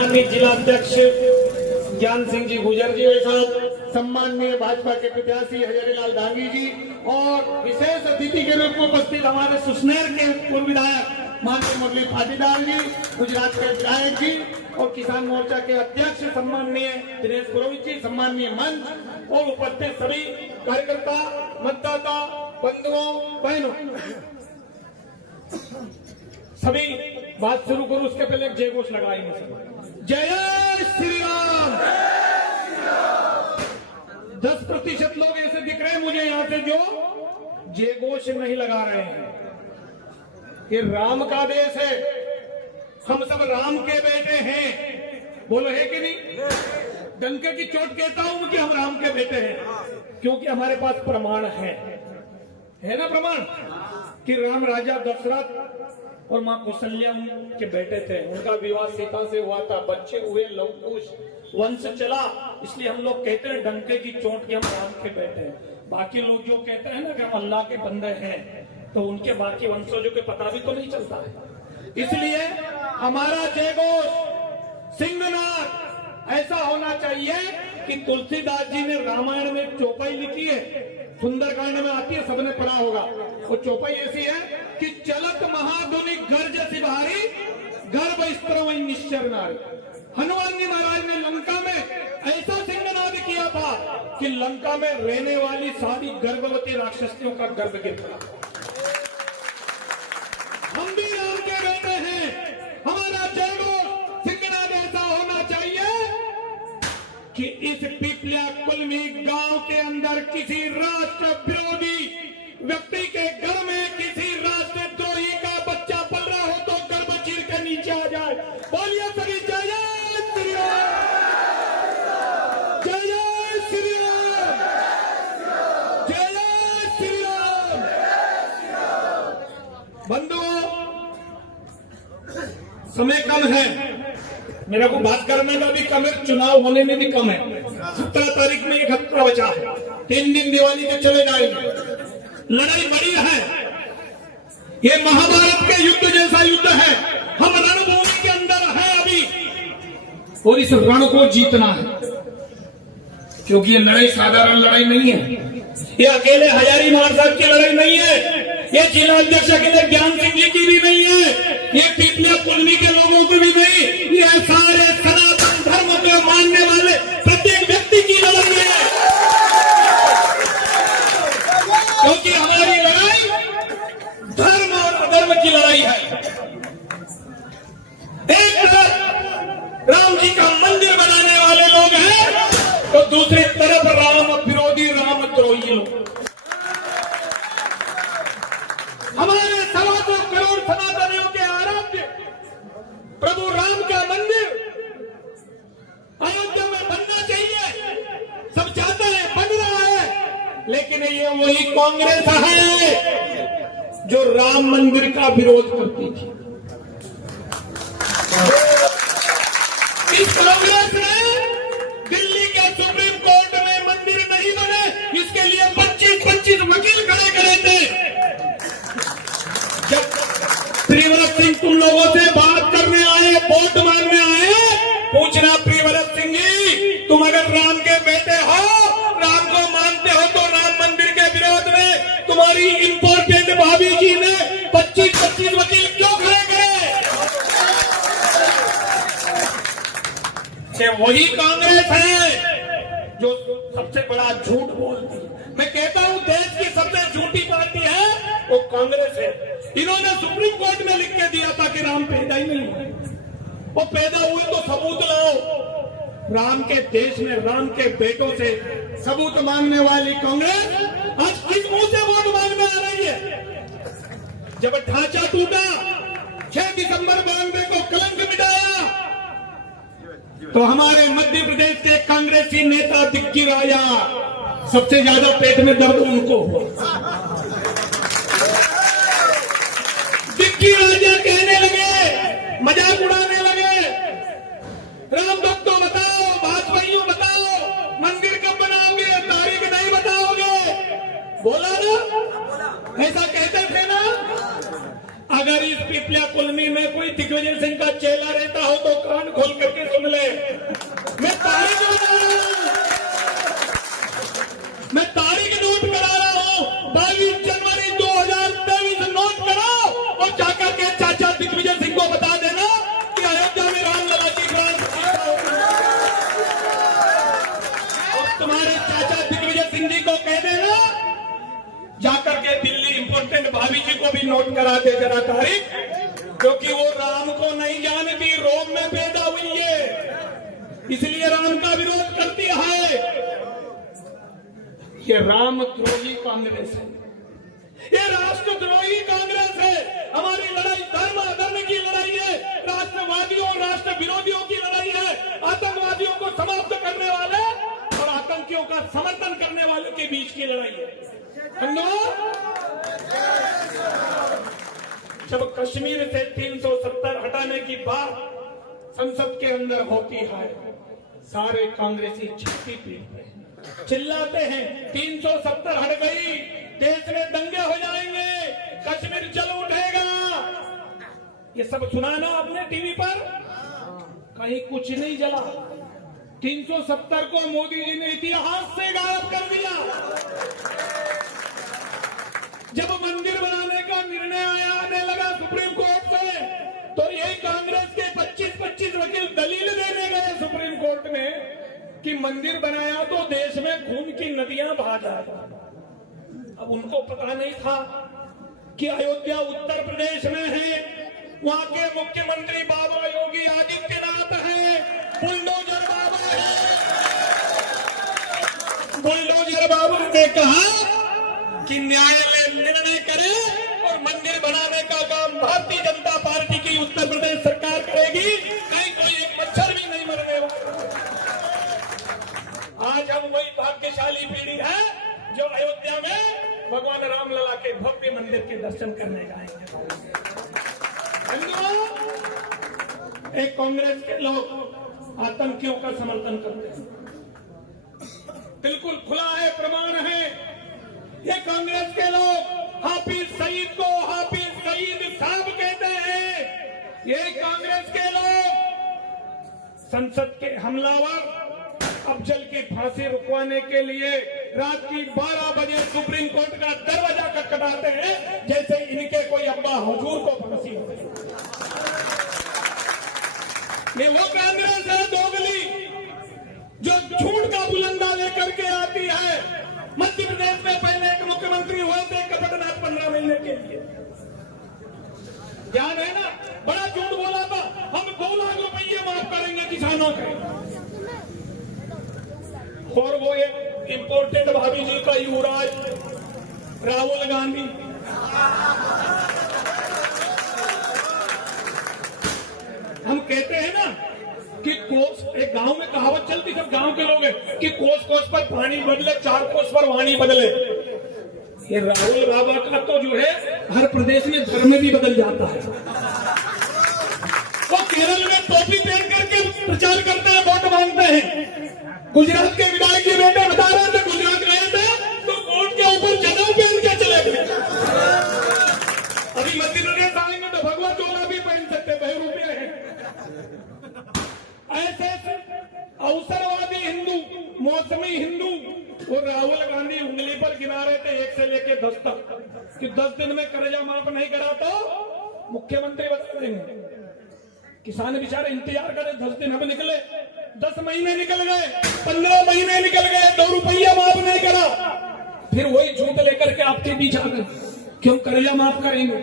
माननीय जिला अध्यक्ष ज्ञान सिंह जी गुजर जी के साथ सम्माननीय भाजपा के प्रत्याशी हजारीलाल डांगी जी और विशेष अतिथि के रूप में उपस्थित हमारे सुसनेर के पूर्व विधायक माननीय मुरली पाटीदार जी, गुजरात के विधायक जी और किसान मोर्चा के अध्यक्ष सम्माननीय दिनेश पुरोहित जी, सम्माननीय मंच और उपस्थित सभी कार्यकर्ता, मतदाता, बंधुओं, बहनों, सभी बात शुरू करूं उसके पहले एक जय घोष लगाएंगे। जय श्री राम। 10% लोग ऐसे दिख रहे हैं मुझे यहाँ से जो जय घोष नहीं लगा रहे हैं। ये राम का देश है, हम सब राम के बेटे हैं, बोलो है कि नहीं? डंके की चोट कहता हूं कि हम राम के बेटे हैं क्योंकि हमारे पास प्रमाण है ना प्रमाण कि राम राजा दशरथ और मां कौशल्या के बेटे थे, उनका विवाह सीता से हुआ था, बच्चे हुए, लवकुश वंश चला, इसलिए हम लोग कहते हैं डंके की चोट के हम राम के बेटे हैं। बाकी लोग जो कहते हैं ना कि हम अल्लाह के बंदे हैं तो उनके बाकी वंशजों के पता भी तो नहीं चलता है। इसलिए हमारा जय घोष सिंहनाद ऐसा होना चाहिए कि तुलसीदास जी ने रामायण में चौपाई लिखी है, सुंदरकांड में आती है, सबने पढ़ा होगा। वो चौपाई ऐसी है कि चलत महाधुनि गर्ज सिभारी गर्भ स्त्र वही निश्चर नारी। हनुमान जी महाराज ने लंका में ऐसा सिंहनाद किया था कि लंका में रहने वाली सारी गर्भवती राक्षसियों का गर्भ गिर पड़ा। हम भी राम के बेटे हैं, हमारा जय घोष सिंहनाद ऐसा होना चाहिए कि इस पिपलिया कुलमी गांव के अंदर किसी राष्ट्र विरोधी व्यक्ति के घर में किसी राष्ट्रद्रोही का बच्चा पल रहा हो तो गर्भ चीर के नीचे आ जाए। बोलिए सभी जय श्री राम, जय श्री राम, जय श्री राम। बंधुओं, समय कम है, मेरा को बात करने का भी कम है, चुनाव होने में भी कम है। 17 तारीख में 1 हफ्ता बचा है, 3 दिन दिवाली के चले जाएंगे। लड़ाई बड़ी है, ये महाभारत के युद्ध जैसा युद्ध है, हम रणभूमि के अंदर है अभी और इस रण को जीतना है क्योंकि ये लड़ाई साधारण लड़ाई नहीं है, ये अकेले हजारी महाराज की लड़ाई नहीं है, ये जिला अध्यक्ष अकेले ज्ञान सिंह जी की भी नहीं है, ये पिपलिया कुलमी के लोगों की भी नहीं, ये सारे सनातन धर्म को मानने वाले प्रत्येक व्यक्ति की लड़ाई है क्योंकि हमारी लड़ाई धर्म और अधर्म की लड़ाई है। एक तरफ राम जी का मंदिर बनाने वाले लोग हैं तो दूसरी तरफ राम विरोधी, राम द्रोही लोग। हमारे 2.25 करोड़ सनातनियों के आराध्य प्रभु राम का मंदिर अयोध्या में बनना चाहिए, सब चाहते हैं, बन रहा है, लेकिन ये वही कांग्रेस है जो राम मंदिर का विरोध करती थी। इस कांग्रेस ने दिल्ली के सुप्रीम कोर्ट में मंदिर नहीं बने, इसके लिए 25 वकील खड़े करे थे। जब प्रियव्रत सिंह तुम लोगों से बात करने आए, वोट मांगने आए, पूछना प्रियव्रत सिंह जी, तुम अगर राम के बेटे हो, राम को मानते हो तो राम मंदिर के विरोध में तुम्हारी इंपॉर्टेंट भाभी जी ने 25 वकील क्यों खड़े करे? वही कांग्रेस है जो सबसे बड़ा झूठ बोलती है। मैं कहता हूं देश की सबसे झूठी पार्टी है वो कांग्रेस है। इन्होंने सुप्रीम कोर्ट में लिख के दिया था कि राम पैदा ही नहीं हुए, वो पैदा हुए तो सबूत लाओ। राम के देश में राम के बेटों से सबूत मांगने वाली कांग्रेस आज किस मुंह से वोट मांगने आ रही है? जब ढांचा टूटा, 6 दिसंबर 92 को कलंक मिटाया तो हमारे मध्य प्रदेश के कांग्रेसी नेता दिग्गी राजा, सबसे ज्यादा पेट में दर्द उनको हुआ। दिग्गी राजा कहने लगे, मजाक उड़ाने लगे, राम भक्तों बताओ, भाजपाइयों बताओ, मंदिर कब बनाओगे, तारीख नहीं बताओगे? बोला ना, ऐसा कहते थे ना। अगर इस पिपलिया कुलमी में कोई दिग्विजय सिंह का चेला रहता हो तो कान खोल करके लगाते जरा तारीख, क्योंकि वो राम को नहीं जानती, रोम में पैदा हुई है, इसलिए राम का विरोध करती है। ये रामद्रोही कांग्रेस है, ये राष्ट्रद्रोही कांग्रेस है। हमारी लड़ाई धर्म अधर्म की लड़ाई है, राष्ट्रवादियों और राष्ट्र विरोधियों की लड़ाई है, आतंकवादियों को समाप्त करने वाले और आतंकियों का समर्थन करने वालों के बीच की लड़ाई है। जब कश्मीर से 370 हटाने की बात संसद के अंदर होती है, सारे कांग्रेसी छाती पीटते हैं, चिल्लाते हैं 370 हट गई, देश में दंगे हो जाएंगे, कश्मीर जल उठेगा। ये सब सुना ना आपने टीवी पर? कहीं कुछ नहीं जला। 370 को मोदी जी ने इतिहास से गायब कर दिया। जब मंदिर बनाने का निर्णय आने लगा सुप्रीम कोर्ट से, तो यही कांग्रेस के 25-25 वकील दलील देने गए सुप्रीम कोर्ट में कि मंदिर बनाया तो देश में खून की नदियां बहा जाएगा। अब उनको पता नहीं था कि अयोध्या उत्तर प्रदेश में है, वहां के मुख्यमंत्री बाबा योगी आदित्यनाथ हैं, बुलडोजर बाबा है। बुलडोजर बाबा ने कहा कि न्यायालय निर्णय करे और मंदिर बनाने का काम भारतीय जनता पार्टी की उत्तर प्रदेश सरकार करेगी, कहीं कोई एक मच्छर भी नहीं मरने वाला। आज हम वही भाग्यशाली पीढ़ी है जो अयोध्या में भगवान रामलला के भव्य मंदिर के दर्शन करने जाएंगे। एक कांग्रेस के लोग आतंकियों का समर्थन करते हैं, बिल्कुल खुला है, प्रमाण है। ये कांग्रेस के लोग हाफिज सईद को हाफिज सईद साहब कहते हैं। ये कांग्रेस के लोग संसद के हमलावर अफजल की फांसी रुकवाने के लिए रात की 12 बजे सुप्रीम कोर्ट का दरवाजा खटखटाते हैं, जैसे इनके कोई अब्बा हुजूर को फांसी हो गई। ये वो कांग्रेस है दोगली जो झूठ का बुलंदा लेकर के आती है। मध्य प्रदेश में पहले एक मुख्यमंत्री हुए थे कपटनाथ 15 महीने के लिए, ध्यान है ना? बड़ा झूठ बोला था, हम 2 लाख रुपये माफ करेंगे किसानों के। और वो एक इंपोर्टेड भाभी जी का युवराज राहुल गांधी, हम कहते हैं ना कि कोस, एक गांव में कहावत चलती, सब गांव के लोग हैं कि कोस कोस पर पानी बदले, 4 कोस पर वाणी बदले। ये राहुल बाबा का तो जो है हर प्रदेश में धर्म भी बदल जाता है। वो केरल में टोपी पहन करके प्रचार करते हैं, वोट मांगते हैं। गुजरात के विधायक जी बेटे बता रहे थे, गुजरात गए थे तो कोर्ट के ऊपर जनेऊ पहन के चले गए। अभी मध्य प्रदेश आएंगे तो भगवा चोला भी पहन सकते, ₹2 है। ऐसे अवसरवादी हिंदू, मौसमी हिंदू और राहुल गांधी उंगली पर गिना रहे थे 1 से लेके 10 तक कि 10 दिन में कर्जा माफ नहीं करा तो मुख्यमंत्री बता देंगे। किसान बेचारे इंतजार करें, 10 दिन अब निकले, 10 महीने निकल गए, 15 महीने निकल गए, ₹2 माफ नहीं करा। फिर वही झूठ लेकर के आपके बीच आ गए, क्यों कर्जा माफ करेंगे?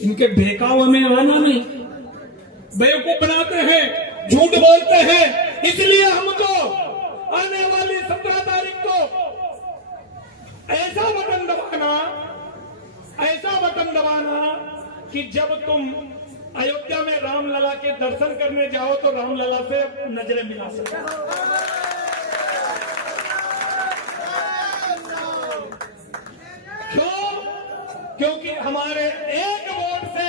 इनके बहकावे में आना नहीं, बेवकूफ बनाते हैं, झूठ बोलते हैं। इसलिए हमको आने वाली 17 तारीख को ऐसा बटन दबाना कि जब तुम अयोध्या में रामलला के दर्शन करने जाओ तो रामलला से नजरें मिला सको। क्यों? क्योंकि हमारे एक वोट से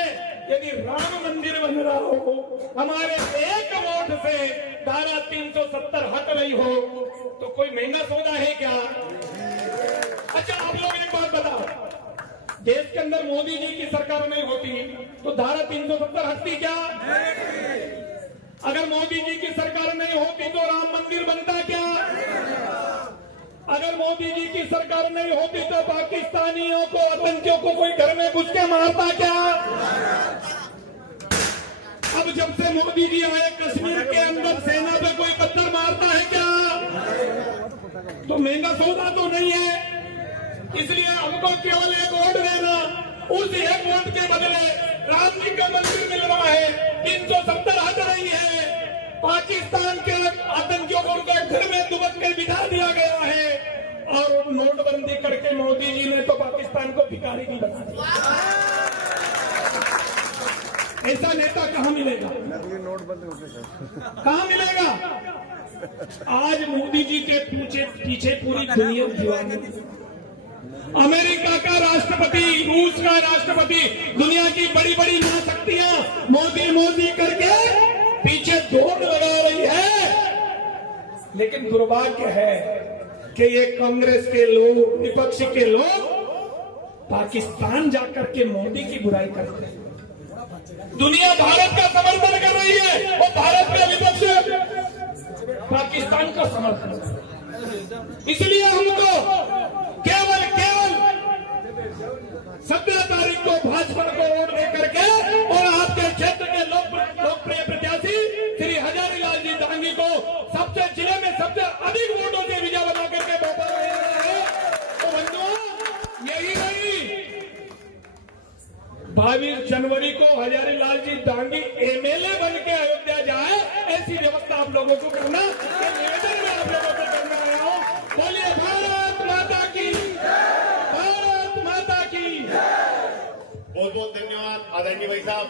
यदि राम मंदिर बन रहा हो, हमारे एक वोट से धारा 370 हट रही हो, तो कोई महंगा सौदा है क्या? अच्छा आप लोग एक बात बताओ, देश के अंदर मोदी जी की सरकार नहीं होती तो धारा 370 हटती क्या? अगर मोदी जी की सरकार नहीं होती तो राम मंदिर बनता क्या? अगर मोदी जी की सरकार नहीं होती तो पाकिस्तानियों को, आतंकियों को कोई घर में घुस के मारता क्या? अब जब से मोदी जी आए कश्मीर के अंदर सेना पे कोई पत्थर मारता है क्या? तो महंगा सौदा तो नहीं है। इसलिए हमको केवल एक वोट देना, उस एक वोट के बदले राम जी का मंदिर मिल रहा है, 370 हट रही है, पाकिस्तान के आतंकियों को उनके घर में दुबक कर बिठा दिया गया है, और नोटबंदी करके मोदी जी ने तो पाकिस्तान को भिखारी नहीं बना दिया। ऐसा नेता कहाँ मिलेगा? कहाँ मिलेगा? आज मोदी जी के पीछे पूरी दुनिया दीवानी। अमेरिका का राष्ट्रपति, रूस का राष्ट्रपति, दुनिया की बड़ी बड़ी महाशक्तियां मोदी मोदी करके पीछे दौड़ लगा रही है। लेकिन दुर्भाग्य है कि ये कांग्रेस के लोग, विपक्ष के लोग पाकिस्तान जाकर के मोदी की बुराई करते हैं। दुनिया भारत का समर्थन कर रही है और भारत का विपक्ष पाकिस्तान का समर्थन कर रहा है। इसलिए हमको केवल 17 तारीख को भाजपा को वोट देकर के और आपके क्षेत्र के लोकप्रिय प्रत्याशी श्री हजारी लाल जी डांगी को सबसे जिले में सबसे अधिक वोटों से विजय बना करके बैठा रहे हैं। तो बंधुओं, यही नहीं, 22 जनवरी को हजारी लाल जी डांगी एमएलए बन के अयोध्या जाए, ऐसी व्यवस्था आप लोगों को करना, ये निवेदन मैं आप लोगों को करना आया हूँ। बोलिए भारत माता की, भारत माता की। बहुत बहुत धन्यवाद आदरणीय भाई साहब।